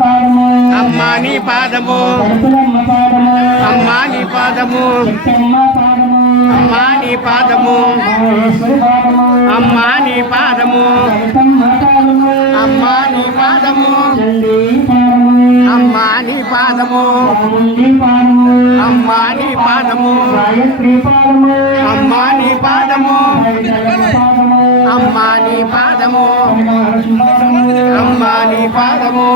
అమ్మా నీ పాదము అమ్మా నీ పాదము అమ్మా నీ పాదము అమ్మా నీ పాదము అమ్మా నీ పాదము అమ్మా నీ పాదము అమ్మా నీ పాదము అమ్మా నీ పాదము అమ్మా నీ పాదము అమ్మా నీ పాదము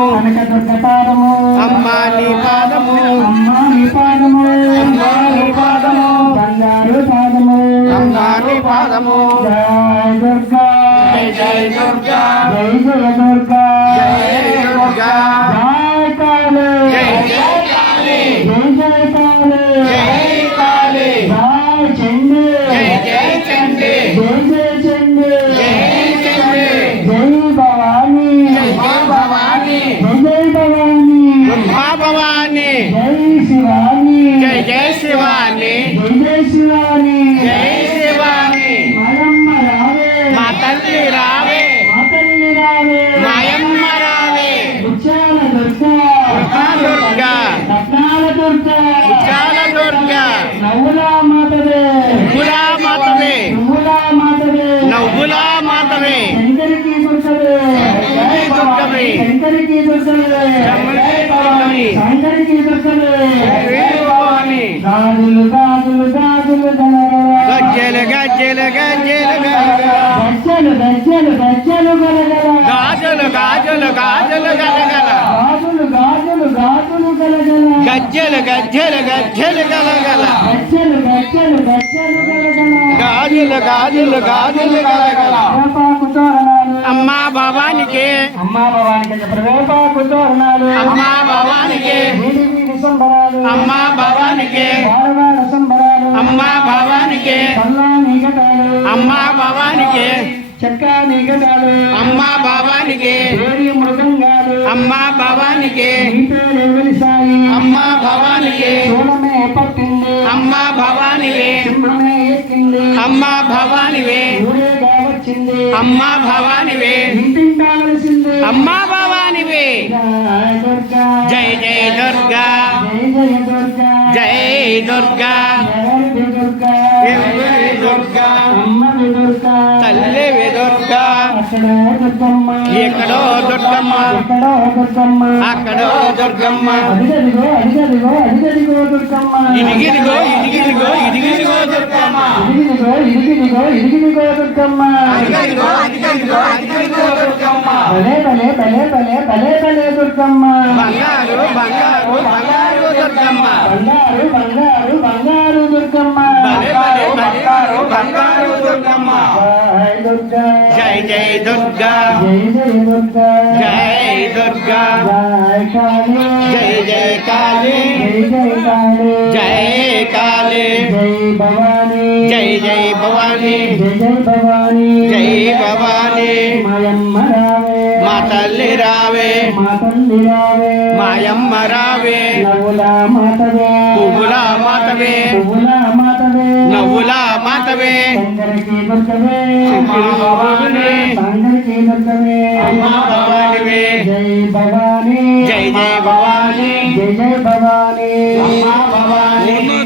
అమ్మా నీ పాదము అమ్మా నీ పాదము అమ్మా నీ పాదము జై జై దుర్గా జై జయ దుర్గా జై దుర్గా జై జై కాళీ జై జయ కాళీ జై కాళీ జై చండీ జై జై చండీ జై జయ చండీ జై చండీ జై భవానీ జై భవానీ జై భవానీ దుర్గా భవానీ జై శివాని జై జై శివాని జై జై శివాని జై శివాని మాయమ్మ రావే మా తల్లి రావే మా తల్లి రావే మాయమ్మ రావే ఉచ్చాల దుర్గా దుర్గా రత్నాల దుర్గా ఉచ్చాల దుర్గా నవ్వులా మాతవే నవ్వులా మాతవే నవ్వులా మాతవే నవ్వులా మాతవే శంకరికి దుర్గవే జై దుర్గవే శంకరికి దుర్గవే జై భవాని శంకరికి దుర్గవే జై భవాని గాజులు గాజులు గాజులు గజ్జలు గజ్జలు గజ్జలు గజ్జలు గజ్జలు గజ్జలు గలగల గాజులు గాజులు గాజులు గలగల గాజులు గాజులు గాజులు గలగల గజ్జలు గజ్జలు గజ్జలు గలగల గజ్జలు గజ్జలు గజ్జలు గలగల గాజులు గాజులు గాజులు గలగల వేపాకు తోరణాలు అమ్మా భవానికి అమ్మా భవానికి వేపాకు తోరణాలు అమ్మా భవానికి వీధి వీధి సంబరాలు అమ్మా భవానికి వాడవాడ సంబరాలు అమ్మా భవానికి చల్లని గటాలు అమ్మా భవానికి చక్కని గటాలు అమ్మా భవానికి వేడి మృదంగాలు అమ్మా భవానికి వెలిసాయి అమ్మా భవానికి సోలమే పట్టింది అమ్మా భవానివే సింహమే ఎక్కింది అమ్మా భవానివే ఊరేగా వచ్చింది అమ్మా భవానివే ఇంటింటా కలిసింది అమ్మా భవానివే జై జై దుర్గా జై దుర్గా జై దుర్గా తల్లి దుర్గా ఎక్కడో దుర్గమ్మ అక్కడో దుర్గమ్మ ఇదిగిదిగో ఇదిగిదిగో ఇదిగిదిగో దుర్గమ్మ ఇదిగిదిగో దుర్గమ్మ భలే భలే భలే భలే భలే భలే దుర్గమ్మ బంగారు బంగారు బంగారు దుర్గమ్మ బంగారు బంగారు బంగారు దుర్గమ్మ బంగారు బంగారు దుర్గమ్మ జై జై దుర్గా జై దుర్గా జై జై కాళీ జై కాళీ జై జై భవానీ జై భవానీ మా తల్లి రావే మాయమ్మ రావే పువ్వులా మాతవే నవ్వులా మాతవే అమ్మా భవానివే జై భవానీ జై జై భవానీ జై జై భవానీ అమ్మా భవానీ జై